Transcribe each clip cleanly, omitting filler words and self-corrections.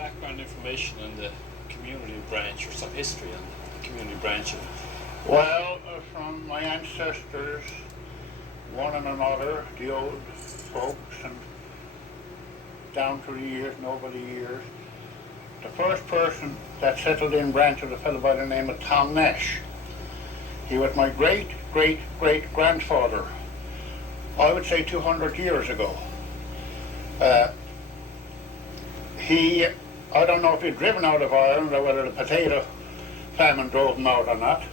background information on the community branch, or some history on the community branch of? Well, from my ancestors, one and another, the old folks, and down through the years and over the years, the first person that settled in Branch was a fellow by the name of Tom Nash. He was my great-great-great-grandfather, I would say 200 years ago. I don't know if he'd driven out of Ireland or whether the potato famine drove him out or not,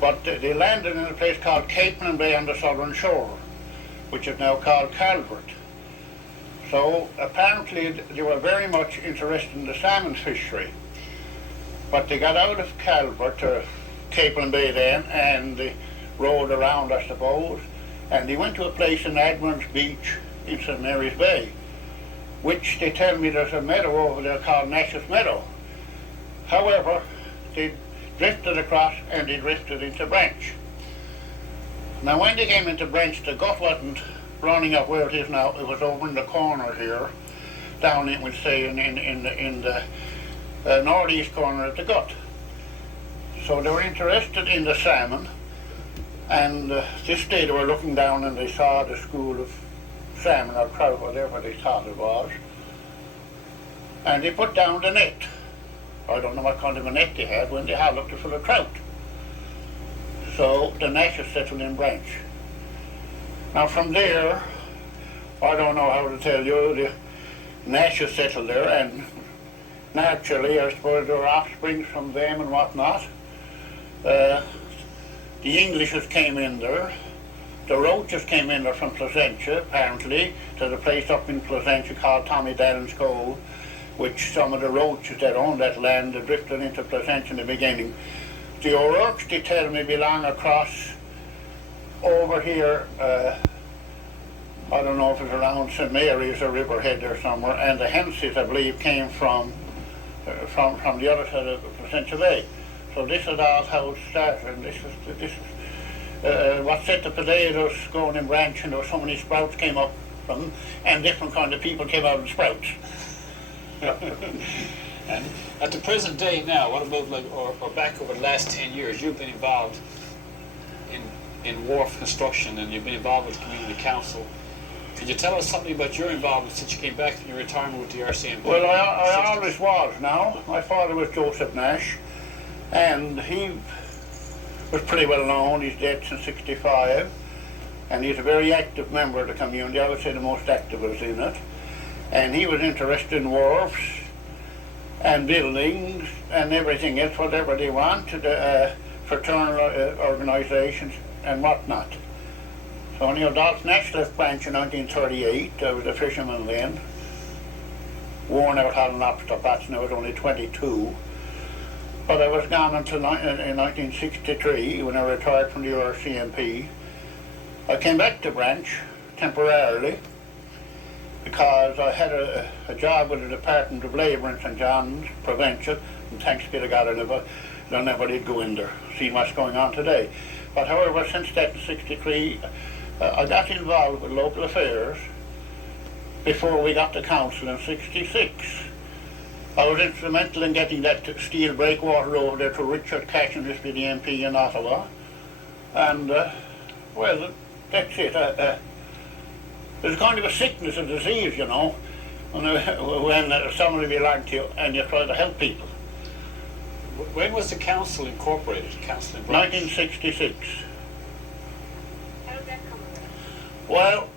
but they landed in a place called Capeland Bay on the southern shore, which is now called Calvert. So apparently they were very much interested in the salmon fishery, but they got out of Calvert to Capeland Bay then, and they rode around, I suppose, and they went to a place in Admiral's Beach in St. Mary's Bay, which they tell me there's a meadow over there called Nash's Meadow. However, they drifted across and they drifted into Branch. Now when they came into Branch, the gut wasn't running up where it is now. It was over in the corner here, down in, we'll say, in the northeast corner of the gut. So they were interested in the salmon, and this day they were looking down and they saw the school of salmon or trout, whatever they thought it was, and they put down the net. I don't know what kind of a net they had when they had looked full of trout. So the Nashes settled in Branch. Now from there, I don't know how to tell you, the Nashes settled there, and naturally I suppose there were offspring from them and whatnot. The Englishes came in there. The Roaches came in there from Placentia, apparently, to the place up in Placentia called Tommy Dallon's Cove, which some of the Roaches that owned that land drifted into Placentia in the beginning. The O'Rourke's, they tell me, belong across over here, I don't know if it's around St. Mary's or Riverhead or somewhere, and the Henseys, I believe, came from the other side of Placentia Bay. So this is all how it started, and this is what set the potatoes going in Branch, and there were so many sprouts came up from them, and different kind of people came out of the sprouts. And at the present day now, what about, like, or back over the last 10 years, you've been involved in wharf construction, and you've been involved with the community council. Could you tell us something about your involvement since you came back from your retirement with the S.M.B? Well, I always was now. My father was Joseph Nash, and he was pretty well known. He's dead since '65, and he's a very active member of the community. I would say the most active was in it. And he was interested in wharfs and buildings and everything else, whatever they wanted, fraternal organisations and whatnot. So anyhow, Dolph Nash left Branch in 1938. I was a fisherman then, worn out having lobster pots, and I was only 22. But I was gone until in 1963 when I retired from the RCMP. I came back to Branch temporarily because I had a job with the Department of Labour in St. John's, Provincial, and thanks be to God I never did go in there, see what's going on today. But however, since that in '63, I got involved with local affairs before we got to council in '66. I was instrumental in getting that steel breakwater over there to Richard Cash and this be the MP in Ottawa. And, well, that's it. There's kind of a sickness, a disease, you know, when somebody belongs to you and you try to help people. When was the council incorporated, Council in Branch? 1966. How did that come about? Well,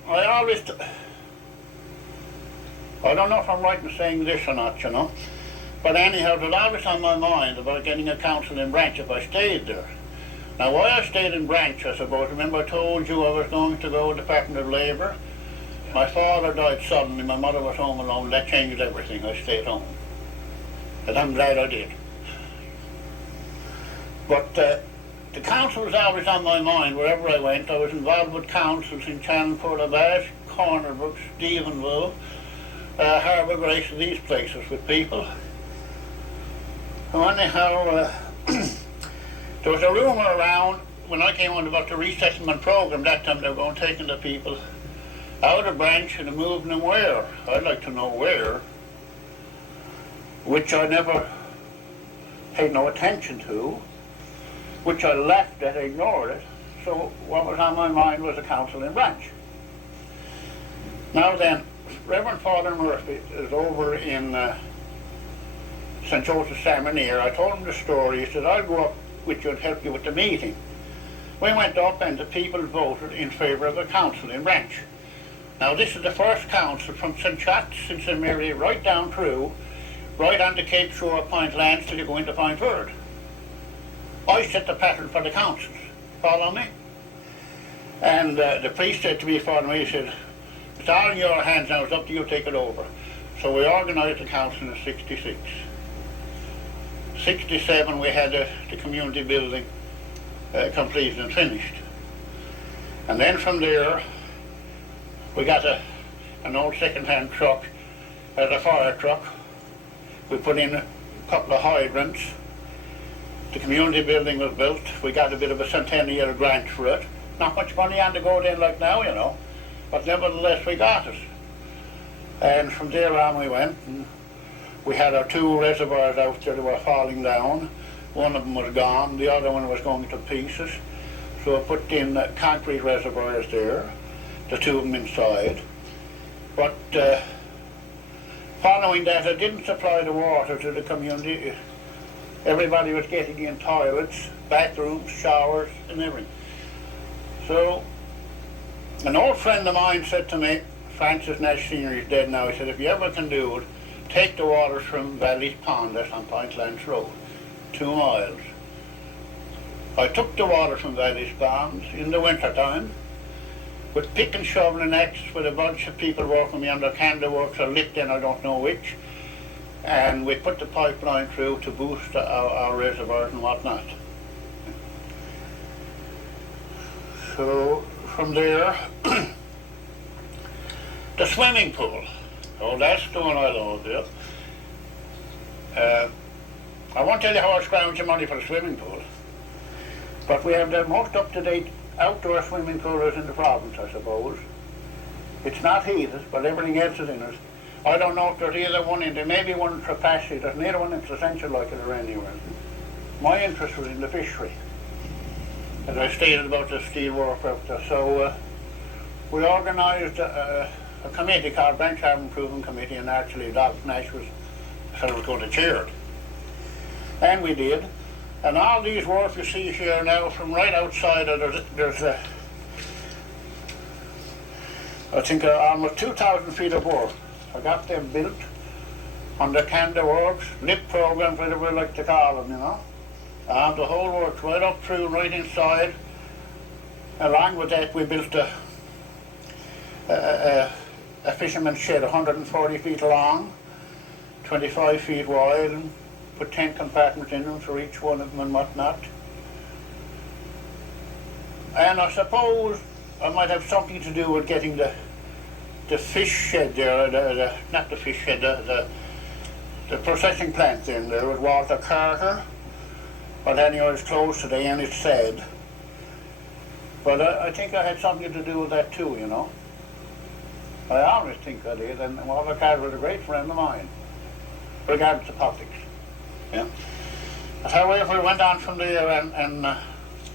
I don't know if I'm right in saying this or not, you know, but anyhow, it was always on my mind about getting a council in Branch if I stayed there. Now, why I stayed in Branch, I suppose, remember I told you I was going to go to the Department of Labour? My father died suddenly, my mother was home alone, that changed everything. I stayed home. And I'm glad I did. But the council was always on my mind wherever I went. I was involved with councils in Challenport, Cornerbrook, Stephenville, Harbour Grace, these places with people. So anyhow, there was a rumour around when I came on about the resettlement programme that time they were going taking the people out of Branch and moving them where? I'd like to know where. which I never paid no attention to, which I left it, ignored it. So what was on my mind was the council in Branch. Now then, Reverend Father Murphy is over in St. Joseph's Seminary. I told him the story. He said, I'll go up with you and help you with the meeting. We went up and the people voted in favour of the council in Branch. Now this is the first council from St. Chats in St. Mary right down through, right on the Cape Shore Point lands till you go into Point Verde. I set the pattern for the councils. Follow me? And the priest said to me, Father, he said, it's all in your hands now, it's up to you to take it over. So we organised the council in '66. '67 we had the community building completed and finished. And then from there we got an old second-hand truck, a fire truck. We put in a couple of hydrants. The community building was built. We got a bit of a centennial grant for it. Not much money on the go then like now, you know, but nevertheless we got it. And from there on we went, and we had our 2 reservoirs out there that were falling down. One of them was gone, the other one was going to pieces. So I put in concrete reservoirs there, the 2 of them inside. But following that, I didn't supply the water to the community. Everybody was getting in toilets, bathrooms, showers, and everything. So an old friend of mine said to me, Francis Nash Sr., he's dead now, he said, if you ever can do it, take the water from Valley's Pond, that's on Pointlands Road, 2 miles. I took the water from Valley's Pond in the winter time, with pick and shovel and axe, with a bunch of people working me on the candle works or Lipton, I don't know which, and we put the pipeline through to boost our reservoirs and whatnot. So from there, the swimming pool. Oh, that's the one I love, yeah. I won't tell you how I scrounged the money for the swimming pool, but we have the most up-to-date outdoor swimming pool in the province, I suppose. It's not heated, but everything else is in it. I don't know if there's either one in there, maybe one in Trapassi, there's neither one in Placentia like it or anywhere. My interest was in the fishery, as I stated about the steel work out there. So we organised a committee called Branch Harbour Improvement Committee, and actually Dolph Nash was going to chair it. And we did. And all these wharf you see here now, from right outside, there's I think almost 2,000 feet of wharf. I got them built on the Canada Works, LIP programs, whatever we like to call them, you know. And the whole works right up through, right inside. Along with that, we built a fisherman's shed, 140 feet long, 25 feet wide, and put 10 compartments in them for each one of them and whatnot. And I suppose I might have something to do with getting the fish shed there, not the fish shed, the processing plant in there with Walter Carter. But anyway, it's closed today and it's sad. But I think I had something to do with that too, you know. I always think I did, and Walter Carter was a great friend of mine, regardless of politics. Yeah. But however, we went on from there and the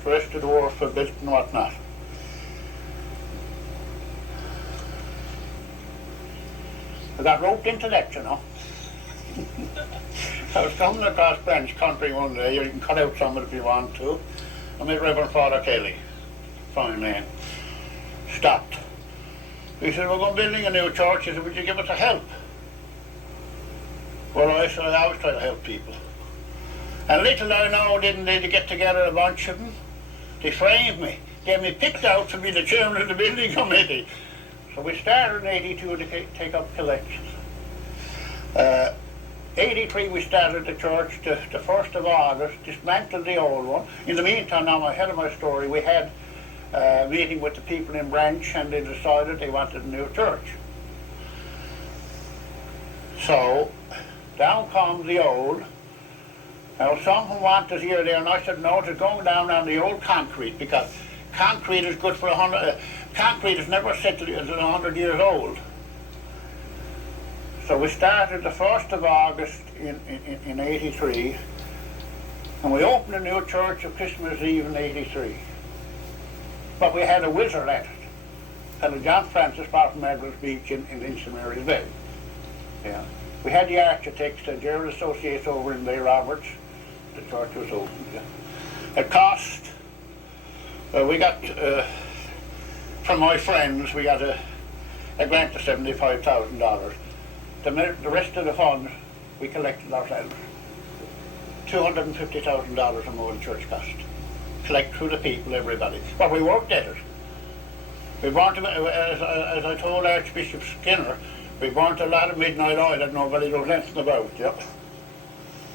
rest of the wharf was built and whatnot. I got roped into that, you know. I was coming across Branch country one day. You can cut out some of it if you want to. I met Reverend Father Kelly, fine man. Stopped. He said, we're going building a new church. He said, would you give us a help? Well, I said, I always try to help people. And little I know, didn't they, to get together a bunch of them? They framed me, get me picked out to be the chairman of the building committee. So we started in '82 to take up collections. '83 we started the church, the 1st of August, dismantled the old one. In the meantime, now ahead of my story, we had a meeting with the people in Branch and they decided they wanted a new church. So down comes the old. Now some who want it here or there, and I said no, it's going down on the old concrete, because concrete is good for concrete is never said to be 100 years old. So we started the 1st of August in 83, and we opened a new church of Christmas Eve in 83. But we had a wizard at it. Had a John Francis part from Edwards Beach in St. Mary's Bay. Yeah. We had the architects, the Gerald Associates over in Bay Roberts. The church was opened. Yeah. It cost, we got, from my friends, we got a grant of $75,000. The rest of the funds we collected ourselves. $250,000 or more the church cost. Collect through the people, everybody. But we worked at it. We burnt, as I told Archbishop Skinner, we burnt a lot of midnight oil that nobody knows anything about. Yep.